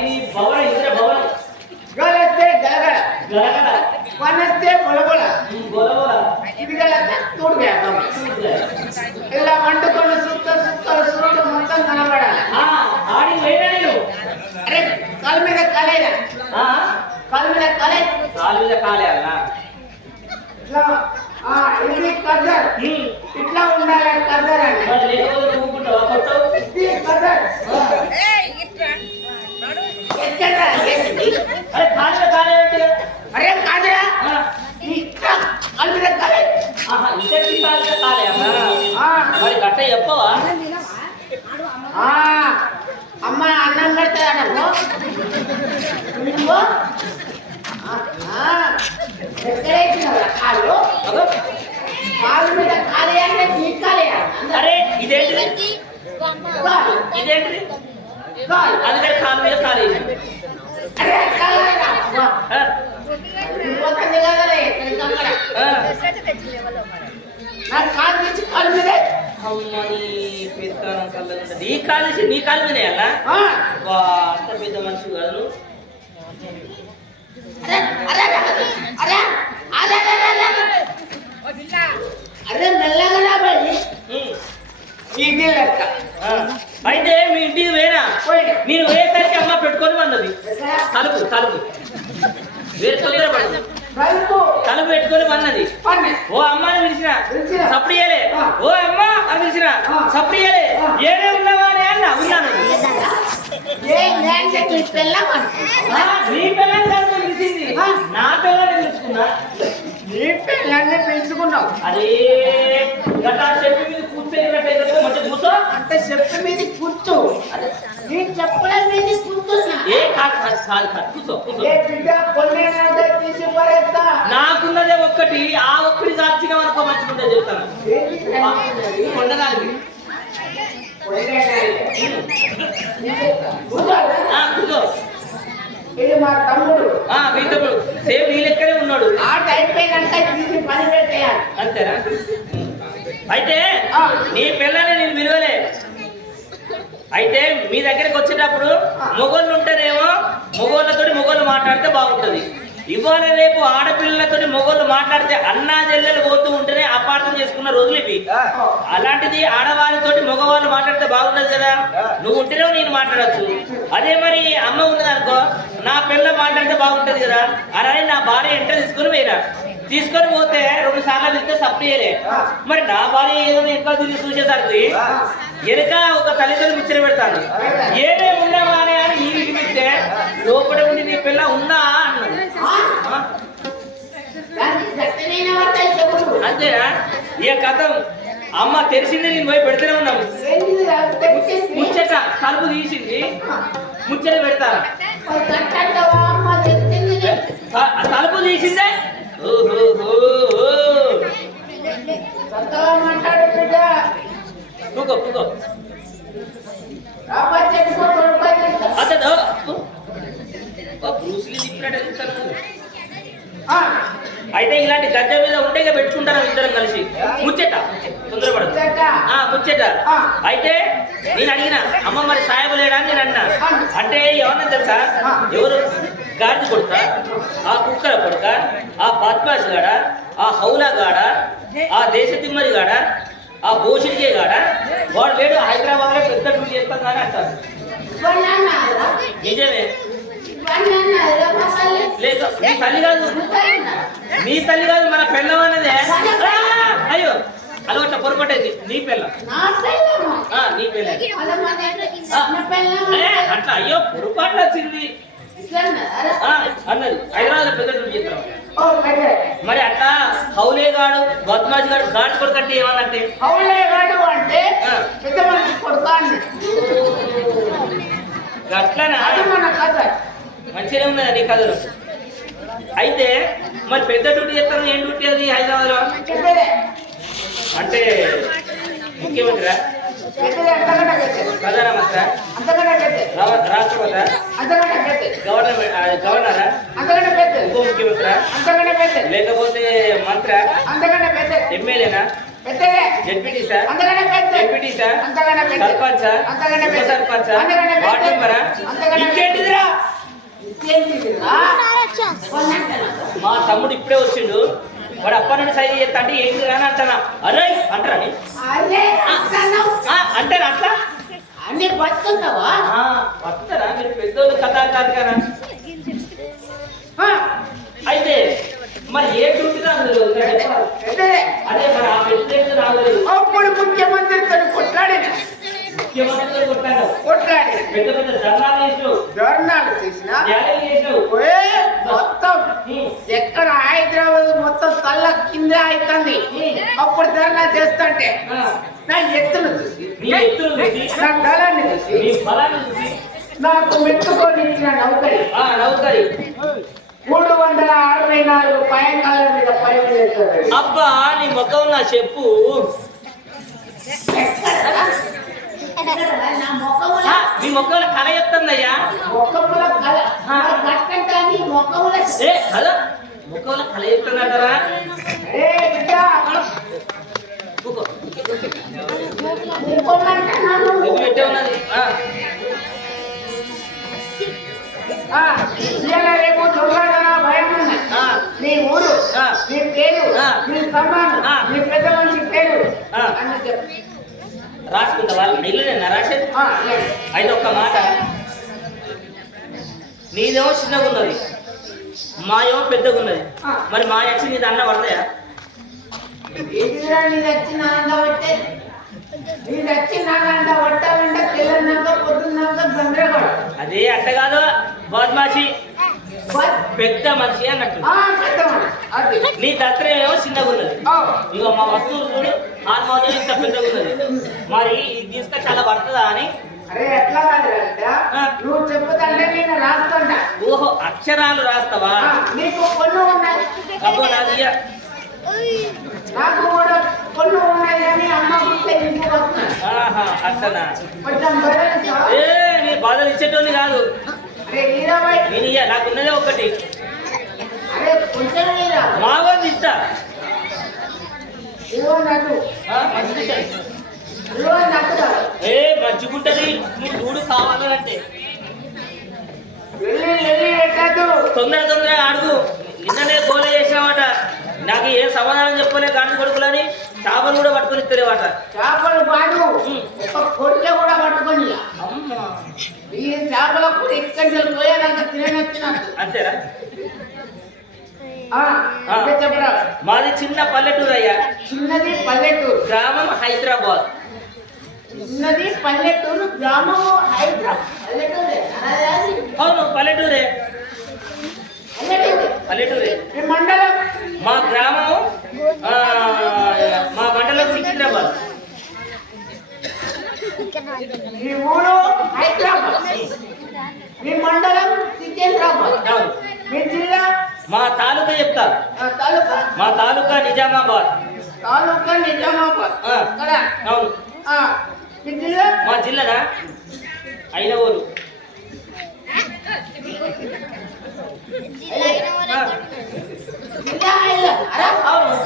ఇది భవనం ఇంద్ర భవనం. గలస్తే గలగల గలగల వనస్తే బొలబొల గొలగొల ఇది గలస్తే తూడుగా ఇలా వండుకొని సూడు మొత్తం కనబడాలి. ఆడి లేనా నేను? అరే కాలు మీద కాలేదా? కాలు మీద కాలే కాలు మీద కాలేయాలా? ఇట్లా ఇది కద్దర్ ఇట్లా ఉండాలి కద్దర్ అని. మరి లేకపోతే ఊపుకుంటావా కొట్టవు? ఇది కద్దర్. అరే కాలు మీద కాలేదంటే అరే కాదురా ఇట్లా కాలు మీద కాలే. ఇంటి కాలు మీద కాలేయా? మరి గట్ట చెప్పవా? అమ్మ అన్నం పెడతాడమ్మో నువ్వు ఎక్కడైతున్నావు కాళ్ళు కాలు మీద కాలే అంటే నీ కాలే. అరే ఇదేంటిది? ఇదేంటిది? అందుకని కాలు మీద కాలేదు. అరే పోతుంది కదా నాకు కాలు తెచ్చి కాలు మీదే నీ కాలు నీ కాలు మీద అంత పెద్ద మనిషి కాదు. అరే మెల్లగా ఇది లెక్క. అయితే మీ ఇంటికి వేరా నేను వేసరికి అమ్మ పెట్టుకొని అన్నది తలుపు తలుపు వేరే తొందరపడదు తలుపు పెట్టుకొని అన్నది. ఓ అమ్మ అని పిలిచిన సప్పుడు చేయలే. ఓ అమ్మ అని పిలిచిన సప్పుడు చేయలే. ఏడే ఉన్నావా అని అన్న ఉన్నాను. నీ పిల్లల్ని పిలిచింది నా పిల్లల్ని పిలుచుకున్నా. నీ పిల్లల్ని పెంచుకున్నావు. అదే గట్లా చెప్పి మీద కూర్చోయినట్టు మంచి కూర్చో అంటే చెప్పు మీద కూర్చో. నీ చెప్పుల మీద కూర్చున్నా. ఏ కాదు కాదు కాదు కూర్చో కూర్చో. తీసి పడేస్తా. నాకున్నదే ఒక్కటి ఆ ఒక్కటి సాక్షిగా మనకు మంచిగా చెప్తాను. కొండదానికి కూర్చో. ఇది మా తమ్ముడు. మీ తమ్ముడు సేమ్ నీ లెక్కనే ఉన్నాడు. ఆ టైప్ పని పెట్టేయాలి అంతేనా? అయితే నీ పిల్లని నేను విలువలే. అయితే మీ దగ్గరికి వచ్చేటప్పుడు మొగోళ్ళు ఉంటేనేమో మొగోళ్ళతోటి మొగోళ్ళు మాట్లాడితే బాగుంటుంది. ఇవాళ రేపు ఆడపిల్లలతో మొగోళ్ళు మాట్లాడితే అన్నా చెల్లెలు పోతూ ఉంటేనే అపార్థం చేసుకున్న రోజులు ఇవి. అలాంటిది ఆడవారితోటి మగవాళ్ళు మాట్లాడితే బాగుండదు కదా. నువ్వు ఉంటేనే నేను మాట్లాడచ్చు. అదే మరి అమ్మ ఉన్నదనుకో నా పిల్ల మాట్లాడితే బాగుంటది కదా. అలానే నా భార్య ఎంట తీసుకొని పోతే 2 సార్లు వెళ్తే సప్లైయలే. మరి నా భార్య ఏదో ఎక్కువ తిరిగి చూసేసరికి వెనుక ఒక తల్లిదండ్రులు మిచ్చర పెడతాను. ఏమే ఉండవా అని నీకు పిలిస్తే లోపల ఉండి నీ పిల్ల ఉందా అన్నది. అంతేనా? ఇక కథం అమ్మ తెలిసింది నేను పోయి పెడితేనే ఉన్నాము. ముచ్చట తలుపు తీసింది ముచ్చట పెడతారా? తలుపు తీసిందే అయితే ఇలాంటి గద్దె మీద ఉంటే పెట్టుకుంటారు ఇద్దరం కలిసి ముచ్చట తొందరపడదు ముచ్చట. అయితే నేను అడిగిన అమ్మ మరి సాయబు లేడా అని నేను అన్నా. అంటే ఎవరన్నా తెలుసా? ఎవరు గాడి కొడుక, ఆ కుక్కల కొడుక, ఆ బద్మాష్ గాడ, ఆ హౌలా గాడ, ఆ దేశ తిమ్మరి గాడ, ఆ భోషిడికే గాడ, వాడు లేడు హైదరాబాద్ లో పెద్ద డ్యూటీ చేస్తాను అని అంటారు. నిజమే. లేదు నీ తల్లి కాదు, నీ తల్లి కాదు, మన పెళ్ళం అన్నదే. అయ్యో అలవాట పొరపాటైంది. నీ పిల్లం నీ పిల్ల అట్లా అయ్యో పొరపాటు వచ్చింది అన్నది. హైదరాబాద్ పెద్ద డ్యూటీ చేస్తాం. మరి అట్లా హౌలేగాడు బద్మాష్ గాడు గాడి కొడుకు అంటే ఏమన్నంటే హౌలేగాడు అంటే పెద్ద మనిషి కొడుకు అట్లానా? మంచిగానే ఉన్నది నీ కథలు. అయితే మరి పెద్ద డ్యూటీ చేస్తాను. ఏం డ్యూటీ అది హైదరాబాద్ లో? అంటే ముఖ్యమంత్రి, ప్రధానమంత్రి, రాష్ట్రపతి, గవర్నరా, ఉప ముఖ్యమంత్రి, లేకపోతే మంత్రి, ఎమ్మెల్యేనా, ZPT sir, MPT sir, sarpanch, ఉప సర్పంచ్, వార్డు మెంబరా, ఇంకేంటిదిరా? మా తమ్ముడు ఇప్పుడే వచ్చిండు. వాడు అప్పటి నుండి సైజ్ చేస్తా అంటే ఏంటి అని అంటానా? అరే అంటారని అదే అంటున్నావు. అంటారా అట్లా? అన్నీ పట్టుకుంటావా? వస్తారా మీరు పెద్దోళ్ళు కథ కాదు కదా. అయితే మరి ఏ డ్యూటీ రాదు అదే మరి ఆ ప్రెసిడెంట్ రాలేదు. అప్పుడు ముఖ్యమంత్రితో కొట్లాడిన ముఖ్యమంత్రితో కొట్లాడి పెద్ద పెద్ద ధర్నాలు చేసిన మొత్తం ఎక్కడ హైదరాబాద్ మొత్తం తల్ల కింద అవుతుంది. అప్పుడు ధర్నా చేస్తుంటే నా ఎత్తును చూసి నా బలాన్ని చూసి నాకు మెచ్చుకొని ఇచ్చిన నౌకరి 364 పయంకాల మీద పనిచేస్తారు. అబ్బా నీ ముఖం నా చెప్పు. మీ ముఖంలో కళ చెప్తుందయ్యా. ముఖంలో కళ ముఖంలో కళ చెప్తుందంటారా? పెట్టే ఉన్నది. రేపు దుర్ఘటన భయం నీ ఊరు నీ పేరు నీ సమ్మానం నీ పెద్ద మనిషి పేరు రాసుకుంటా వాళ్ళు ఇల్లునేనా రాసేది? అయితే ఒక్క మాట, నీదేమో చిన్నగా ఉన్నది, మాయేమో పెద్దగా ఉన్నది. మరి మా వచ్చి నీ దాంట్లో పడతాయా? అదే అట్ట కాదు, బద్మాషి పెద్ద మనిషి అన్నట్టు. నీ దత్రం ఏమో చిన్నగా ఉన్నది. ఇక మా వస్తువులు చూడు ఆత్మహత్య ఇంత పెద్దగా ఉన్నది. మరి ఇది తీసుకొని చాలా పడుతుందా అని. నువ్వు చెప్పుతంటే నేను రాస్తుంటా. ఓహో అక్షరాలు రాస్తావా? నీకు పొన్ను ఉన్నాయి. అబ్బో నాది నాకు కూడా పొన్ను ఉన్నాయి అని అమ్మ గుర్తే ఇంటికి వస్తున్నాను. అట్లనా? కొంచెం ఏ నీ బాధలు ఇచ్చేటోని కాదు నేను. నాకున్నదే ఒకటి, మాగోని ఇస్తా. ఏ మంచిగుంటది నువ్వు చూడు కావాలంటే. తొందరగా అడుగు. నిన్ననే గోల చేసామట, నాకు ఏ సమాధానం చెప్పలే. గాంధీ కొడుకులని చేపలు కూడా పట్టుకొని ఇస్తారేవాట. చేపలు పాడు కొడుకే కూడా పట్టుకొని ఈ చేపల కూడా ఎక్కడికి పోయాక తినచ్చినట్టు. అంతేరా? చెప్పరా? మాది చిన్న పల్లెటూరు అయ్యా. చిన్నది పల్లెటూరు, గ్రామం హైదరాబాద్. చిన్నది పల్లెటూరు, గ్రామం హైదరాబాద్. పల్లెటూరే? అవును పల్లెటూరే. పల్లెటూరే. మండలం? మా గ్రామం మా మండలం సికింద్రాబాద్. మీ ఊరు హైదరాబాద్, మీ మండలం సికింద్రాబాద్, మీ జిల్లా? మా తాలూకా చెప్తా. మా తాలూకా నిజామాబాద్. తాలూకా నిజామాబాద్. అవును. మీ జిల్లా? మా జిల్లానా ఐనవోలు. అవును.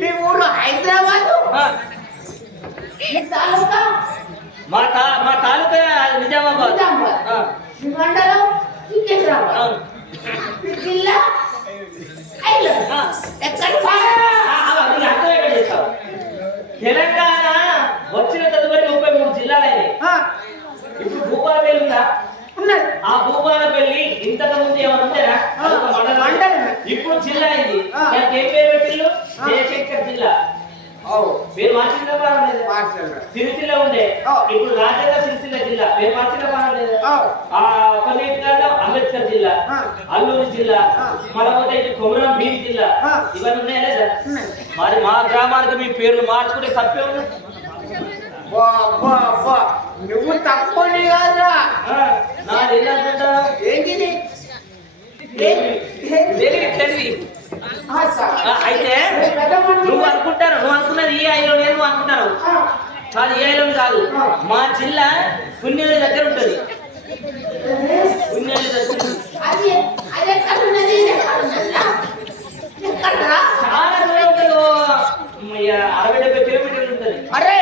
మీ ఊరు హైదరాబాద్, తాలూకా? మా తాలూకా నిజామాబాద్. మీ మండలం సికింద్రాబాద్. అవును. మీ జిల్లా? తెలంగాణ వచ్చిన తదుపరి 33 జిల్లాలైనాయి. ఇప్పుడు భూపాలపల్లి ఉందా? ఉన్నది. ఆ భూపాలపల్లి ఇంతకు ముందు ఏమైనా ఉంటేనా? మండలం. ఇప్పుడు జిల్లా ఇది. దానికి ఏం పేరు పెట్టిల్లు? జయశంకర్ జిల్లా. పేరు మార్చిందా? సిరిసిల్ల ఉండే, ఇప్పుడు రాజన్న సిరిసిల్ల జిల్లా. పేరు మార్చిందా? బాగలేదు. కొన్నిటిలో అంబేద్కర్ జిల్లా, అల్లూరు జిల్లా, మరొకటి కొమరం భీం జిల్లా. ఇవన్నీ ఉన్నాయా లేదా? మరి మా గ్రామానికి మీ పేర్లు మార్చుకునే తప్పే ఉంది. నువ్వు తక్కువ కాదురా. ఏంటిది? తెలివి. అయితే నువ్వు అనుకున్నది ఈ ఐలో నేను అనుకుంటాను కాదు. ఏ ఐలో కాదు, మా జిల్లా పుణ్యుల దగ్గర ఉంటుంది. పుణ్యుల దగ్గర చాలా దూరం ఉంటుంది. 60-70 కిలోమీటర్లు ఉంటుంది. అరే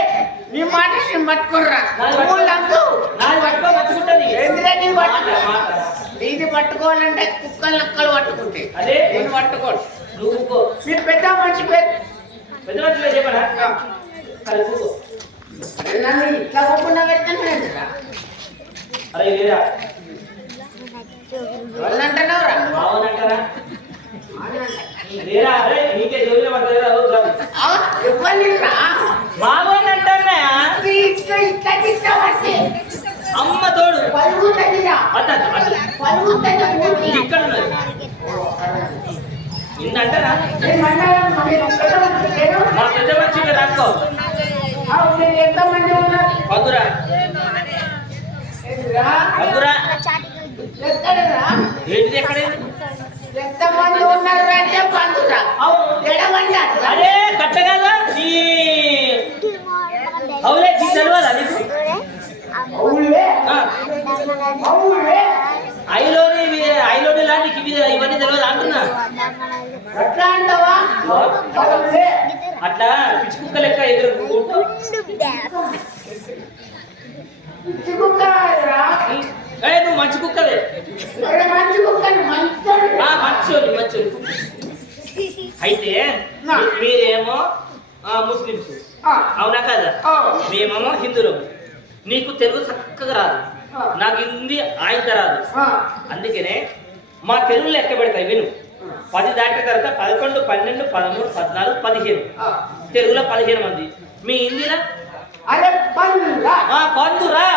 నీ మాట పట్టుకుర్రా. నాది పట్టుకో మంచుకుంటుంది. నీ ఇది పట్టుకోవాలంటే కుక్కలు నక్కలు పట్టుకుంటే అదే నేను పట్టుకోను. నువ్వు మీరు పెద్ద మనిషి పేరు పెద్ద మనుషులే చెప్పనా సరే కూకో. నన్ను ఇట్లా పోకుండా పెట్టాను. అరే లేరా వాళ్ళంటున్నావురా బాగుందంటారా లేరా అరే నీకే జోలిలో పడతారా ఇవ్వండి బాగుంది అంటారా ఇట్లా ఇట్లా ఇట్లా పట్టి అమ్మ తోడు పలుగుతుంది పలుగుతుంది ఇక్కడ ఉన్నది నిన్న అంటారా మా పెద్ద మనిషి రాసుకో ఎంతమంది ఉన్నారు పదురా పదురా ఎక్కడరా ఏంటిది ఎక్కడేది ఎంతమంది ఉన్నారు అంటే పండురా ఎడమండి అరే కట్ట కదా అవులే తెలియదా నీకు ఐలోని లాంటి ఇవన్నీ తెలియదు అంటున్నా ఎట్లా అంటావా అట్లా పిచ్చి కుక్క లెక్క ఎదురు నువ్వు మంచి కుక్కవే మంచి కుక్కని మంచోని మంచోని అయితే మీరేమో ముస్లిమ్స్ అవునా కదా మేమేమో హిందువులు నీకు తెలుగు చక్కగా రాదు నాకు హిందీ ఆయన రాదు అందుకనే మా తెలుగులో లెక్క పెడతాయి విను 10 దాటిన తర్వాత 11, 12, 13, 14, 15 తెలుగులో 15 మంది మీ హిందీలో అరే పండురా పందురా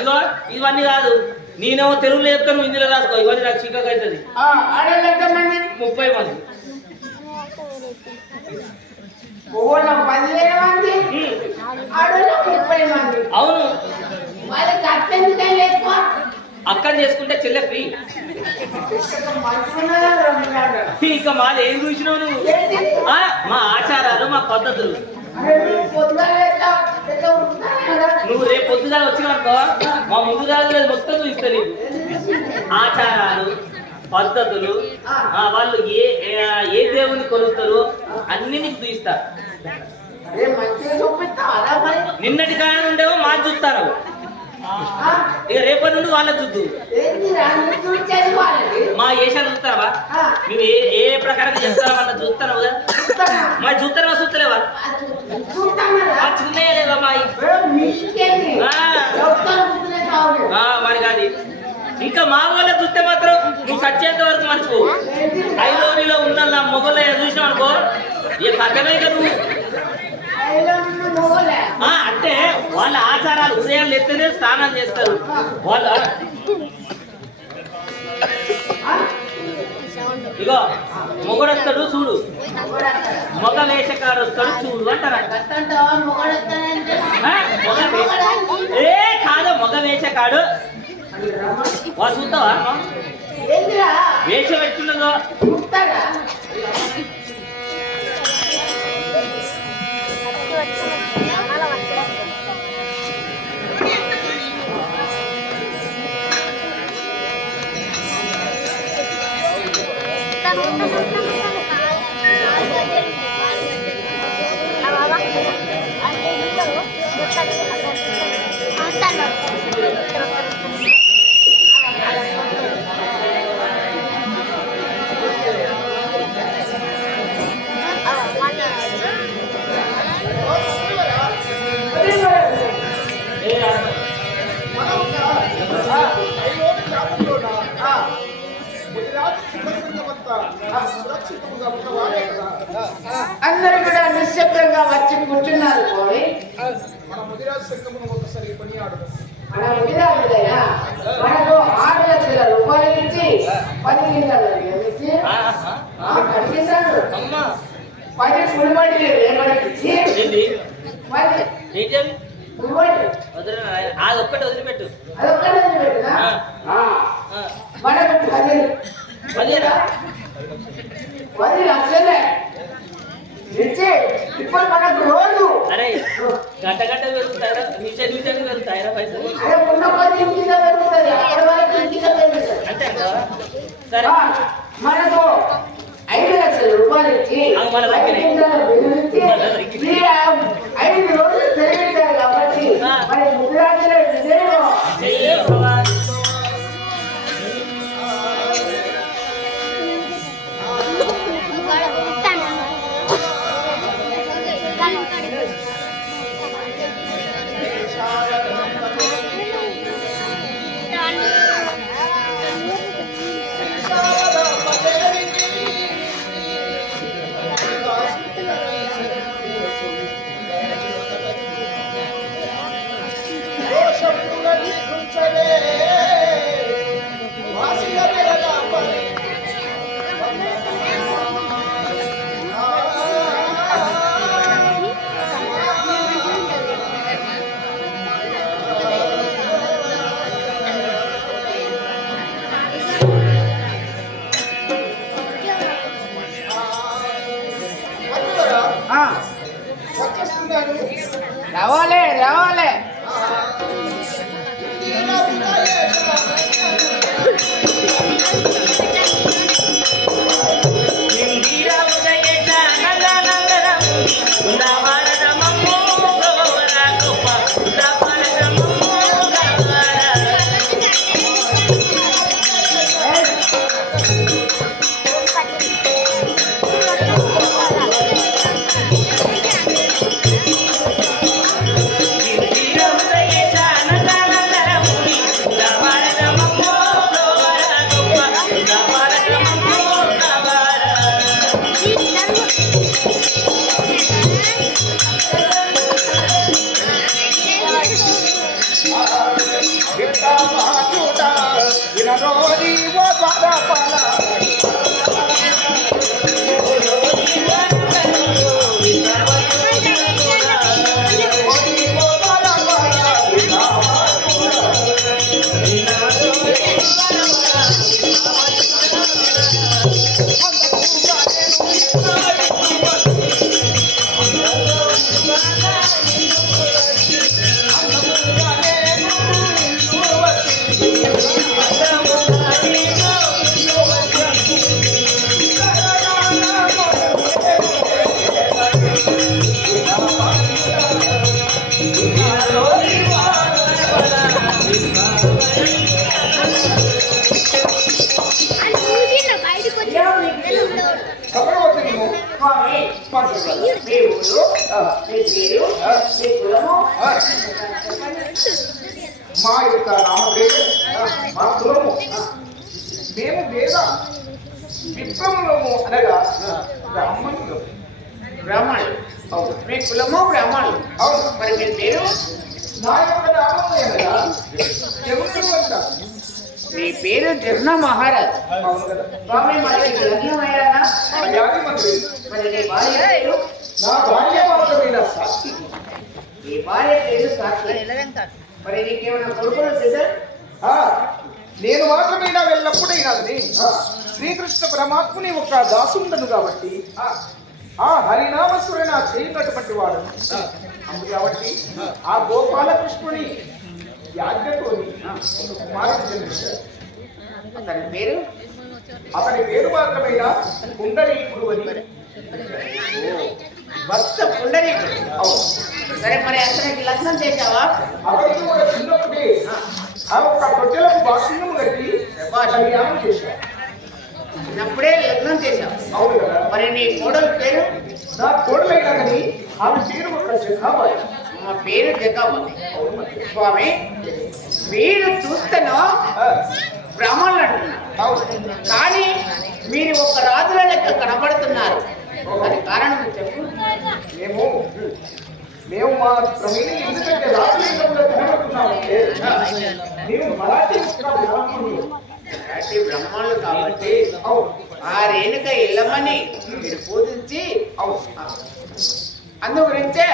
ఇగో ఇవన్నీ కాదు నేనేమో తెలుగులో చెప్తాను నువ్వు హిందీలో రాసుకో ఇవన్నీ నాకు చిక్కగా అవుతుంది 30 మంది అవును అక్కని చేసుకుంటే చెల్లె ఫ్రీ ఇంకా మాది ఏం చూసినావు నువ్వు మా ఆచారాలు మా పద్ధతులు నువ్వు రేపు పొద్దుగా వచ్చినాకో మా ముందుగా మొత్తం చూస్తా నీకు ఆచారాలు పద్ధతులు వాళ్ళు ఏ దేవుని కొలుస్తారు అన్ని నీకు చూపిస్తా నిన్నటి కాలం ఉండేవో మా చూస్తాను ఇక రేపటి నుండి వాళ్ళ చూద్దు మా ఏషాలు చూస్తావా నువ్వు ఏ ప్రకారం చేస్తావా వాళ్ళ చూస్తావు కదా మా చూస్తావా చూస్తలేవా చిన్నయ్య లేదా మరి కాదు ఇంకా మా వాళ్ళ చూస్తే మాత్రం నువ్వు సచ్చేంత వరకు మర్చిపో ఐలోనిలో ఉన్న మొగలు చూసినావు అనుకో ఇక పక్కనే కదా నువ్వు అంటే వాళ్ళ ఆచారాలు ఉదయం ఎత్తేనే స్నానం చేస్తారు వాళ్ళ ఇగో మొగడొస్తాడు చూడు మొగ వేషకాడు వస్తాడు చూడు అంటారా ఏ కాదు మొగ వేషకాడు వాళ్ళు చూస్తావా వేషం ఎట్టున్నదో అందరూ కూడా నిశ్శబ్దంగా వచ్చి కూర్చున్నారు. మన ముదిరాజులైనా మనకు 6 లక్షల రూపాయలు ఇచ్చి 10 గింజలు కడిగిస్తాడు. 10 పులిబడి రేపటికి అదొక్కటి వదిలిపెట్టు అదొక్కటి వదిలిపెట్టునా మనకు 10 లక్షలే ఇచ్చి ఇప్పుడు మనకు రోజు అరే గంట గంట పెరుగుతాయరా నిమిషం పెరుగుతాయరా పైసలు అంతే మనకు 5 లక్షల రూపాయలు ఇచ్చి మన దగ్గర 5 రోజులు తిరిగించారు కాబట్టి మరి ముద్రాజులే విజయం. రావాలే రావాలే మా యొక్క నామధేయం మా కులము మేము వేద విప్లవము అనగా బ్రాహ్మణులు. బ్రాహ్మణులు అవును. మీ కులము బ్రాహ్మణులు అవును. మరి మీ పేరు? నా యొక్క నామము అనగా జగన్మంత. మీ పేరు జగన్న మహారాజ్ అవును కదా స్వామి. మరి లగ్నం అయ్యానా? మరి నీ భార్య పేరు? నా భార్య మాత్రమేనా సాక్షి. నీ భార్య పేరు సాక్షి. మరి నీకేమైనా కొడుకులు తెలుసా? నేను మాత్రమేనా వెళ్ళప్పుడైనది శ్రీకృష్ణ పరమాత్ముని ఒక దాసుండను కాబట్టి ఆ హరినామస్వరణ చేయనటువంటి వాడు అందు కాబట్టి ఆ గోపాలకృష్ణుని యాజ్ఞతోని ఒక కుమారుడు జన్మించాడు. అతని పేరు మాత్రమేనా పుండరీకుడు అని. భక్త పుండరీకుడు. సరే, మరి అతనికి లగ్నం చేశావా? అతనికి కూడా చిన్నప్పుడే ఆ ఒక్క తొట్టెలకు బాసింగము కట్టి కళ్యాణం చేశాడు. చిన్నప్పుడే లగ్నం చేశావు. అవును కదా. మరి నీ కోడలు పేరు? నా కోడలైనా కానీ ఆమె పేరు ఒక జగాబాయి. మా పేరు జగాబాయి. స్వామి, మీరు చూస్తేనో బ్రాహ్మణులు అంటున్నారు, కానీ మీరు ఒక రాజుల లెక్క కనబడుతున్నారు. అది కారణం చెప్పు. మేము మా ప్రవీణి ఎందుకంటే రాజకీయంలో కనబడుతున్నామంటే మేము మరాఠీ బ్రాహ్మణులు కాబట్టి ఆ రేణుక ఇల్లమని మీరు పూజించి అందు గురించే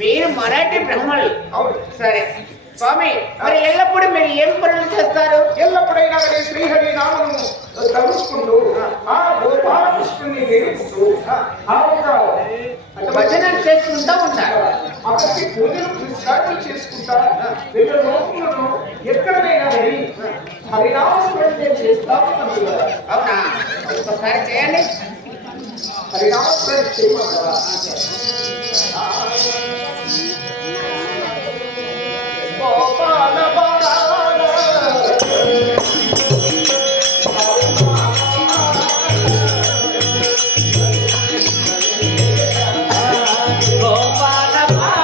మీరు మరాఠీ బ్రాహ్మణులు. అవును. సరే స్వామి, మరి ఎల్లప్పుడూ మీరు ఏం పనులు చేస్తారు? ఎల్లప్పుడైనా కానీ శ్రీహరి నామను తలుచుకుంటూ ఆ గోపాలకృష్ణుని వేడుకుంటూ ఆ ఒక భజనలు చేసుకుంటూ ఉంటారు. అక్కడికి పూజలు పురస్కారాలు చేసుకుంటా వీళ్ళ లోకంలో ఎక్కడైనా కానీ హరినామస్మరణ చేస్తా. అవునా? ఒకసారి చేయండి. హరినామస్మరణ చేయమంటారా? గోపాల బాల గోపాల బాల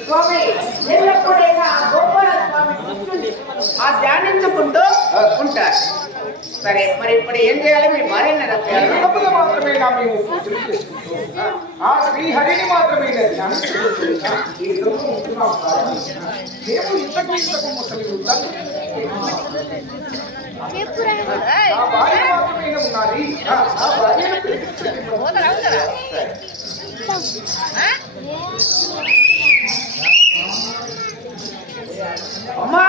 స్వామి ఎల్లప్పుడైనా గోపాల స్వామి కృష్ణుని ఆ ధ్యానించుకుంటూ ఉంటారు. సరే మరి ఇప్పుడు ఏం చేయాలి? మీ భార్యని రప్పారు. శ్రీహరిని మాత్రమే మేము పూజలు చేసుకుంటూ ఆ శ్రీహరిని మాత్రమే ధ్యానించుకుంటూ ఈ విధంగా ఉంటున్నాం కాదు. మేము ఇంతకు ముసలి వృద్ధాలు. నా భార్య మాత్రమే ఉన్నది. నా భార్యను పిలిపించండి. అమ్మా